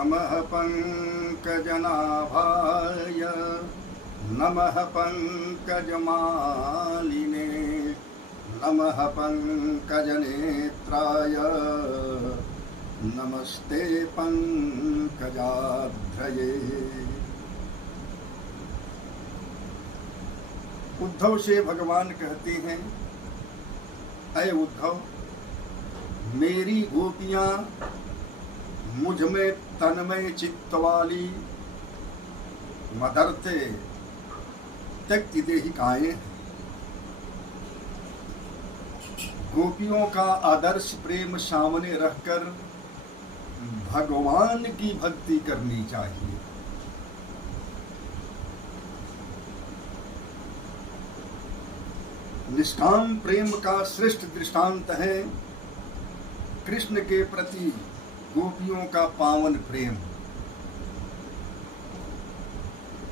नमः पंकजनाभाय नमः पंकजमालिने नमः पंकजनेत्राय नमस्ते पंकजाभ्रये। उद्धव से भगवान कहते हैं, अय उद्धव, मेरी गोपियां मुझ में तन्मय चित्त वाली मदरते त्यक्ति देहिकाएं हैं। गोपियों का आदर्श प्रेम सामने रखकर भगवान की भक्ति करनी चाहिए। निष्काम प्रेम का श्रेष्ठ दृष्टांत है कृष्ण के प्रति गोपियों का पावन प्रेम।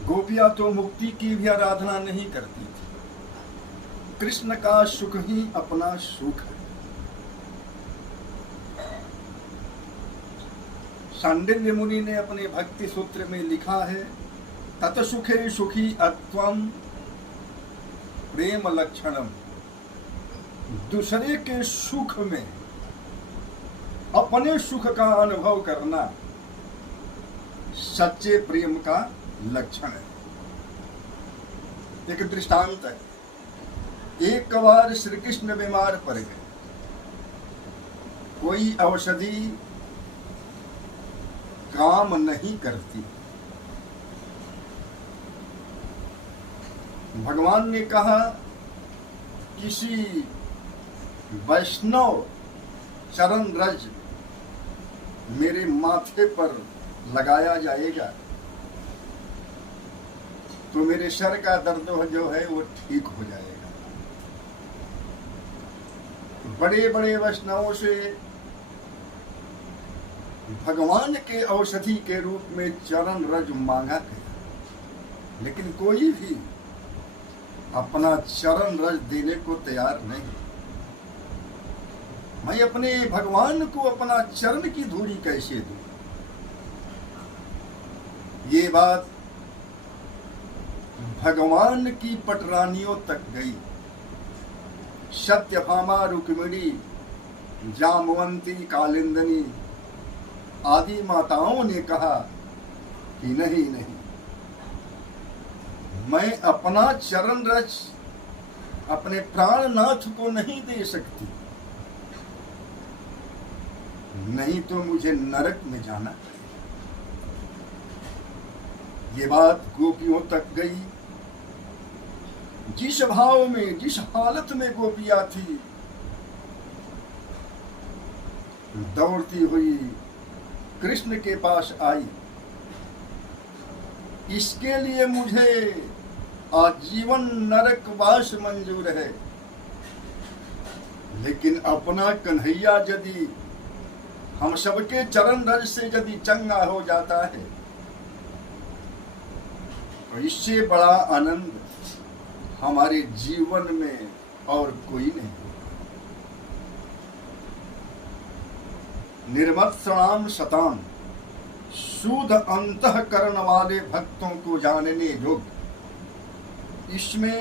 गोपियां तो मुक्ति की भी आराधना नहीं करती थी, कृष्ण का सुख ही अपना सुख है। सांडिल्य मुनि ने अपने भक्ति सूत्र में लिखा है, तत्सुखे सुखी अत्वम प्रेम लक्षणम। दूसरे के सुख में अपने सुख का अनुभव करना सच्चे प्रेम का लक्षण है। एक दृष्टांत है, एक बार श्री कृष्ण बीमार पड़ गए। कोई औषधि काम नहीं करती। भगवान ने कहा, किसी वैष्णव चरण रज मेरे माथे पर लगाया जाएगा तो मेरे सर का दर्द जो है वो ठीक हो जाएगा। बड़े बड़े वैष्णवों से भगवान के औषधि के रूप में चरण रज मांगा गया, लेकिन कोई भी अपना चरण रज देने को तैयार नहीं। मैं अपने भगवान को अपना चरण की धूली कैसे दूं? ये बात भगवान की पटरानियों तक गई। सत्यभामा, रुक्मिणी, जामवंती, कालिंदनी आदि माताओं ने कहा कि नहीं नहीं, मैं अपना चरण रज अपने प्राणनाथ को नहीं दे सकती, नहीं तो मुझे नरक में जाना पड़ेगा। ये बात गोपियों तक गई। जिस भाव में, जिस हालत में गोपियां थी, दौड़ती हुई कृष्ण के पास आई। इसके लिए मुझे आजीवन नरकवास मंजूर है, लेकिन अपना कन्हैया यदि हम सबके चरण रज से यदि चंगा हो जाता है तो इससे बड़ा आनंद हमारे जीवन में और कोई नहीं। निर्मत्सराम शताम, शुद्ध अंतःकरण वाले भक्तों को जानने योग्य। इसमें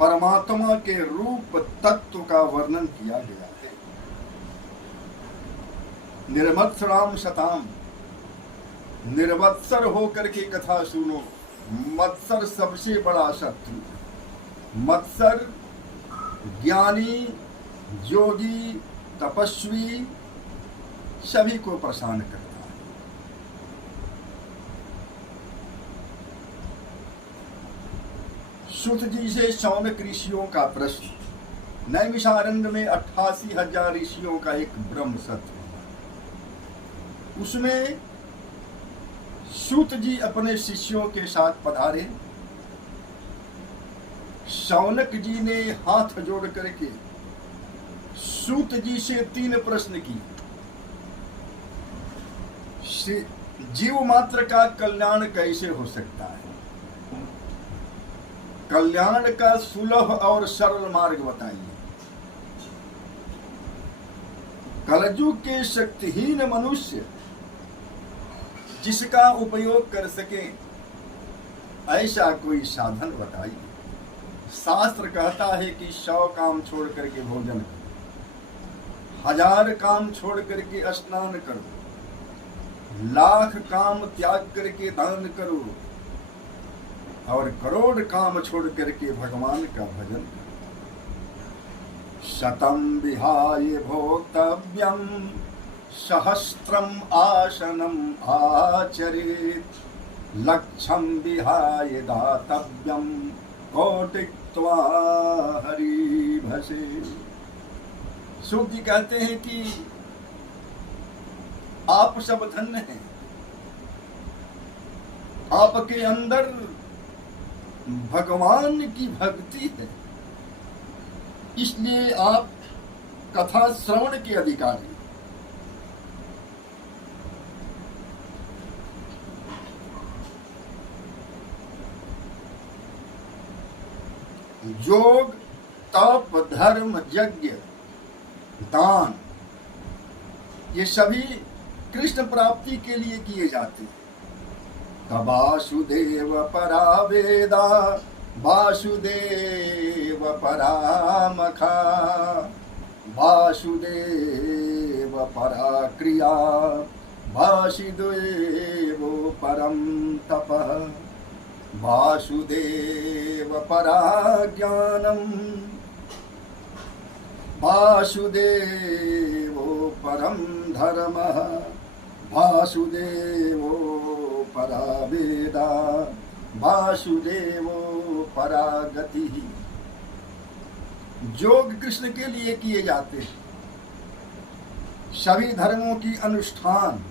परमात्मा के रूप तत्व का वर्णन किया गया है। निर्मत्सराम शताम, निर्वत्सर होकर के कथा सुनो। मत्सर सबसे बड़ा शत्रु। मत्सर ज्ञानी, योगी, तपस्वी सभी को परेशान करता है। सुत जी से शौनक ऋषियों का प्रश्न। नैमिषारण्य में 88,000 ऋषियों का एक ब्रह्म सत्र, उसमें सूत जी अपने शिष्यों के साथ पधारे। शौनक जी ने हाथ जोड़ करके सूत जी से 3 प्रश्न किए। जीव मात्र का कल्याण कैसे हो सकता है? कल्याण का सुलभ और सरल मार्ग बताइए। कलयुग के शक्तिहीन मनुष्य जिसका उपयोग कर सके ऐसा कोई साधन बताइए। शास्त्र कहता है कि 100 काम छोड़ करके भोजन करो, 1000 काम छोड़ करके स्नान करो, 1,00,000 काम त्याग करके दान करो और करोड़ काम छोड़ करके भगवान का भजन करो। शतम विहाय भोक्तव्यम सहस्त्रम आसनम आचरेत् लक्षम विहाय दातव्यम कौटिक्त्वा हरि भसे। सूत जी कहते हैं कि आप सब धन्य हैं, आपके अंदर भगवान की भक्ति है, इसलिए आप कथा श्रवण के अधिकारी। योग, तप, धर्म, यज्ञ, दान ये सभी कृष्ण प्राप्ति के लिए किए जाते हैं। वासुदेव परा वेदा वासुदेव परामखा वासुदेव परा क्रिया वासुदेव परम तपः वासुदेव परा ज्ञानम वासुदेवो परम धर्मः वासुदेवो परा वेदा वासुदेवो परा गतिः। योग कृष्ण के लिए किए जाते हैं, सभी धर्मों की अनुष्ठान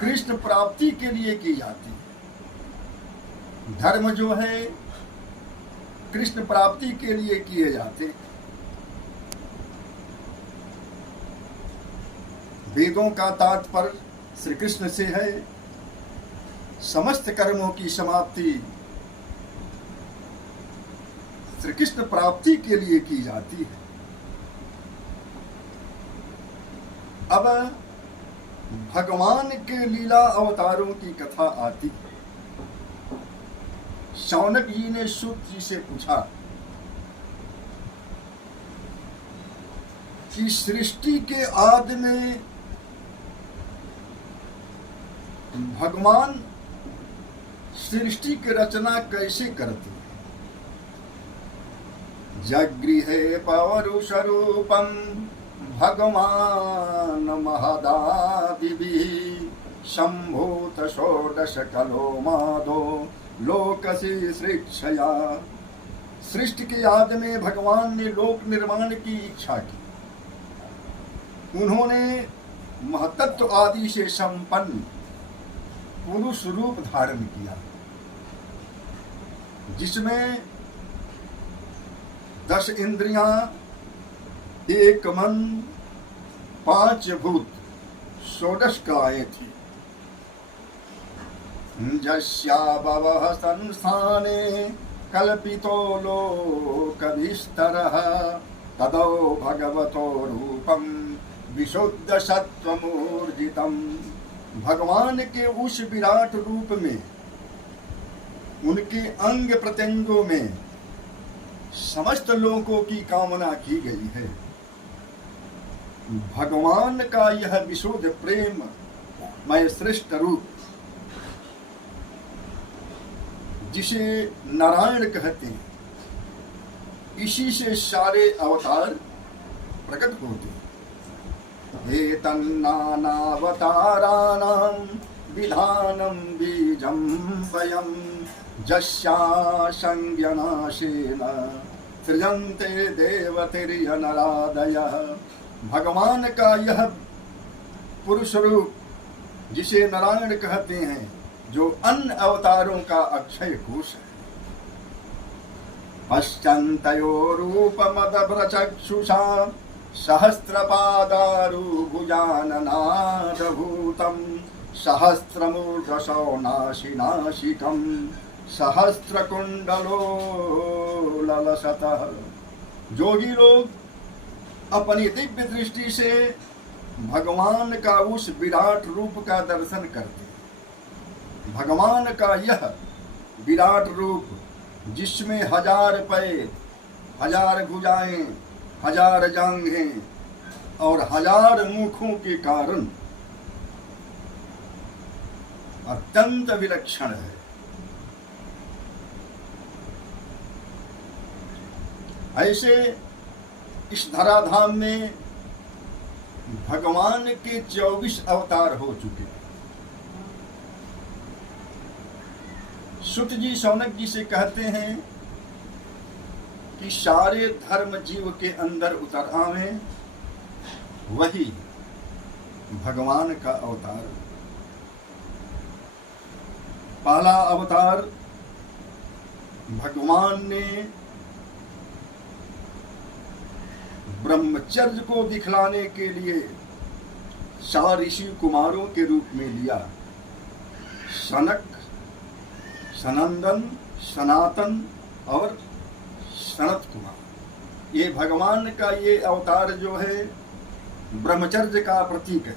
कृष्ण प्राप्ति के लिए की जाती है। धर्म जो है कृष्ण प्राप्ति के लिए किए जाते हैं। वेदों का तात्पर्य श्री कृष्ण से है, समस्त कर्मों की समाप्ति श्री कृष्ण प्राप्ति के लिए की जाती है। अब भगवान के लीला अवतारों की कथा आती है। शौनक जी ने सूत जी से पूछा कि सृष्टि के आदि में भगवान सृष्टि की रचना कैसे करते हैं? जगृहे पौरुष रूपम भगवान महदादिभिः संभूत षोडश कलो माधो लोकसी सृक्षया। सृष्टि के आदि में भगवान ने लोक निर्माण की इच्छा की। उन्होंने महतत्व आदि से संपन्न पुरुष रूप धारण किया, जिसमें 10 इंद्रियां, 1 मन, 5 भूत, 16 काएं थी। जस्याववः संस्थाने कल्पितो लोकविस्तरः तदो भगवतो रूपम विशुद्ध सत्वमूर्जितम। भगवान के उस विराट रूप में, उनके अंग प्रत्यंगों में समस्त लोगों की कामना की गई है। भगवान का यह विशुद्ध प्रेम मय श्रेष्ठ रूप, जिसे नारायण कहते हैं, इसी से सारे अवतार प्रकट होते हैं। एतन्नानावताराणां विधानं बीजं वयं जस्यासंज्ञनाशेन सृजन्ते देवतिर्यनरादयः। भगवान का यह पुरुष रूप, जिसे नारायण कहते हैं, जो अन्य अवतारों का अक्षय कोश है। पश्चन्तयो रूपमदभ्रचक्षुषा सहस्रपादारुभुजाननादभूतं सहस्रमूर्धशो नाशिनाशिकं सहस्रकुंडलो ललसतः। जोगी लोग अपनी दिव्य दृष्टि से भगवान का उस विराट रूप का दर्शन करते हैं। भगवान का यह विराट रूप जिसमें 1000 पैर, 1000 भुजाएं, 1000 जांघें और 1000 मुखों के कारण अत्यंत विलक्षण है। ऐसे इस धराधाम में भगवान के 24 अवतार हो चुके हैं। सुत जी शौनक जी से कहते हैं कि सारे धर्म जीव के अंदर उतर आवे, वही भगवान का अवतार। पहला अवतार भगवान ने ब्रह्मचर्य को दिखलाने के लिए 4 ऋषि कुमारों के रूप में लिया। सनक, सनंदन, सनातन और सनत कुमार। ये भगवान का ये अवतार जो है ब्रह्मचर्य का प्रतीक है।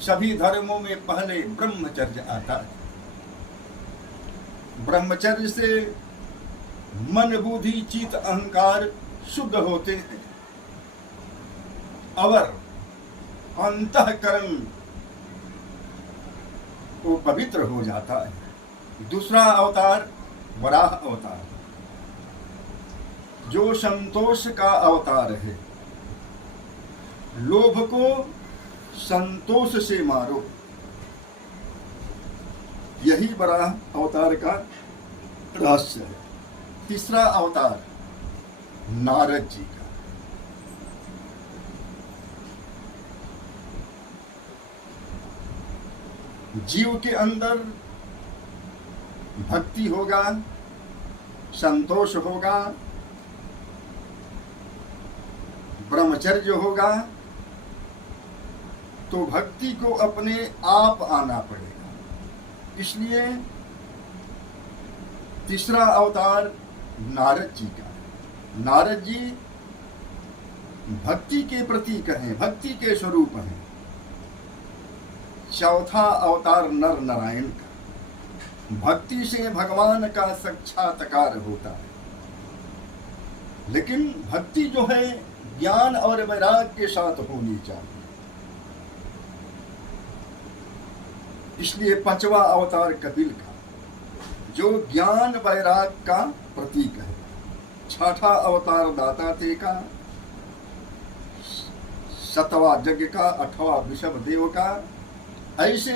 सभी धर्मों में पहले ब्रह्मचर्य आता है। ब्रह्मचर्य से मन, बुद्धि, चित्त, अहंकार शुद्ध होते हैं और अंतःकरण वो पवित्र हो जाता है। दूसरा अवतार वराह अवतार, जो संतोष का अवतार है। लोभ को संतोष से मारो, यही वराह अवतार का रहस्य है। तीसरा अवतार नारद जी का। जीव के अंदर भक्ति होगा, संतोष होगा, ब्रह्मचर्य होगा, तो भक्ति को अपने आप आना पड़ेगा। इसलिए तीसरा अवतार नारद जी का। नारद जी भक्ति के प्रतीक हैं, भक्ति के स्वरूप हैं। चौथा अवतार नर नारायण का। भक्ति से भगवान का साक्षात्कार होता है, लेकिन भक्ति जो है ज्ञान और वैराग्य के साथ होनी चाहिए। इसलिए पांचवा अवतार कपिल का, जो ज्ञान वैराग्य का प्रतीक है। छठा अवतार दाताते का, 7वां यज्ञ का, 8वां वृषभ देव का। ऐसे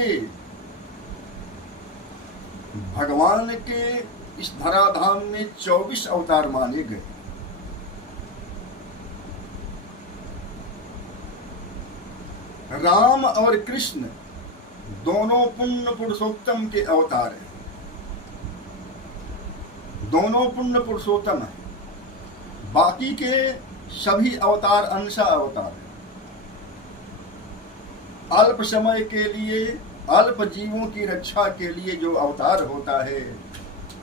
भगवान के इस धराधाम में 24 अवतार माने गए। राम और कृष्ण दोनों पुण्य पुरुषोत्तम के अवतार हैं। दोनों पुण्य पुरुषोत्तम हैं। बाकी के सभी अवतार अंशा अवतार हैं। अल्प समय के लिए, अल्प जीवों की रक्षा के लिए जो अवतार होता है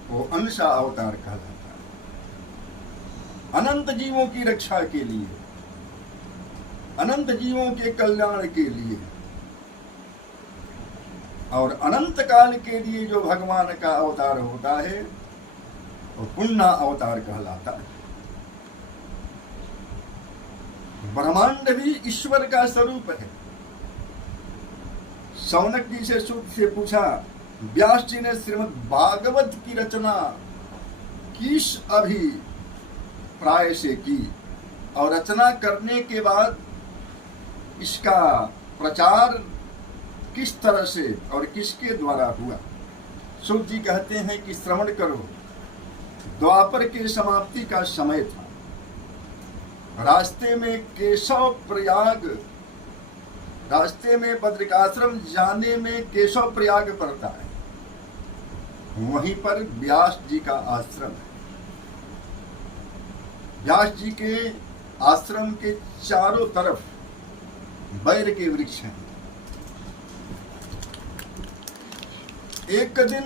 वो अंशा अवतार कहलाता है। अनंत जीवों की रक्षा के लिए, अनंत जीवों के कल्याण के लिए और अनंत काल के लिए जो भगवान का अवतार होता है वो पुण्य अवतार कहलाता है। ब्रह्मांड भी ईश्वर का स्वरूप है। शौनक जी से सूत से पूछा, व्यास जी ने श्रीमद् भागवत की रचना किस अभिप्राय से की और रचना करने के बाद इसका प्रचार किस तरह से और किसके द्वारा हुआ? सूत जी कहते हैं कि श्रवण करो। द्वापर के समाप्ति का समय था। रास्ते में केशव प्रयाग, रास्ते में बद्रिकाश्रम जाने में केशव प्रयाग पड़ता है। वहीं पर व्यास जी का आश्रम है। व्यास जी के आश्रम के चारों तरफ बैर के वृक्ष हैं। एक दिन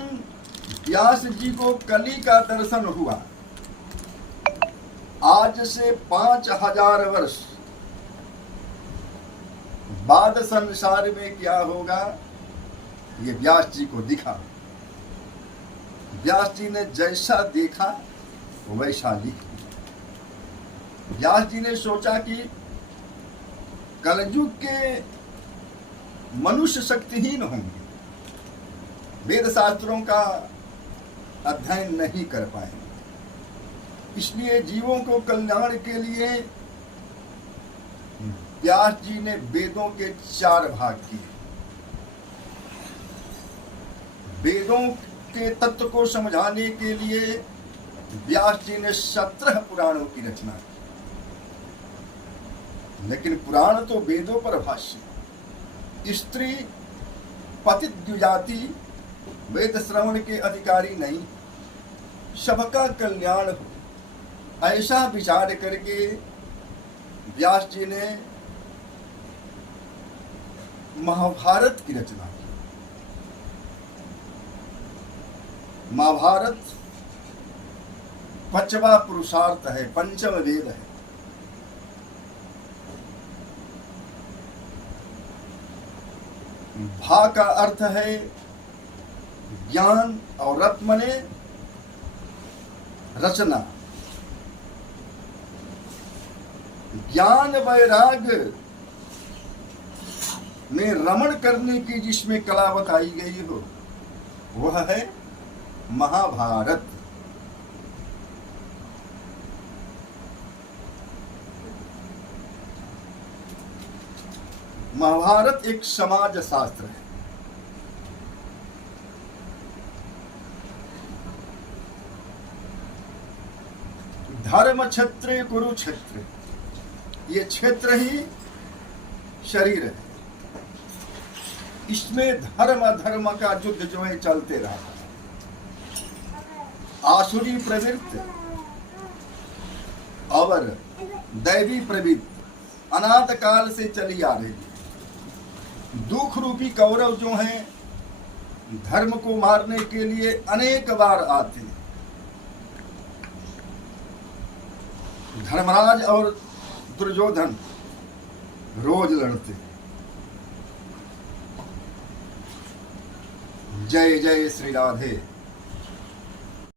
व्यास जी को कली का दर्शन हुआ। आज से 5000 वर्ष बाद संसार में क्या होगा ये व्यास जी को दिखा। व्यास जी ने जैसा देखा वैसा लिख दिया। व्यास जी ने सोचा कि कलयुग के मनुष्य शक्तिहीन होंगे, वेद शास्त्रों का अध्ययन नहीं कर पाएंगे, इसलिए जीवों को कल्याण के लिए व्यास जी ने वेदों के 4 भाग किए। वेदों के तत्व को समझाने के लिए व्यास जी ने 17 पुराणों की रचना की। लेकिन पुराण तो वेदों पर भाष्य। स्त्री पतित द्विजाति वेद श्रवण के अधिकारी नहीं, सबका कल्याण हो, ऐसा विचार करके व्यास जी ने महाभारत की रचना की। महाभारत 5वां पुरुषार्थ है, 5वां वेद है। भा का अर्थ है ज्ञान और रत मने रचना। ज्ञान वैराग्य में रमण करने की जिसमें कला बताई गई हो वह है महाभारत। महाभारत एक समाज शास्त्र है। धर्म क्षेत्र कुरुक्षेत्र, ये क्षेत्र ही शरीर है। इसमें धर्म अधर्म का युद्ध जो है चलते रहा। आसुरी प्रवृत्ति और दैवी प्रवृत्ति अनाद काल से चली आ रही है। दुख रूपी कौरव जो हैं धर्म को मारने के लिए अनेक बार आते हैं। धर्मराज और दुर्योधन रोज लड़ते। जय जय श्री राधे।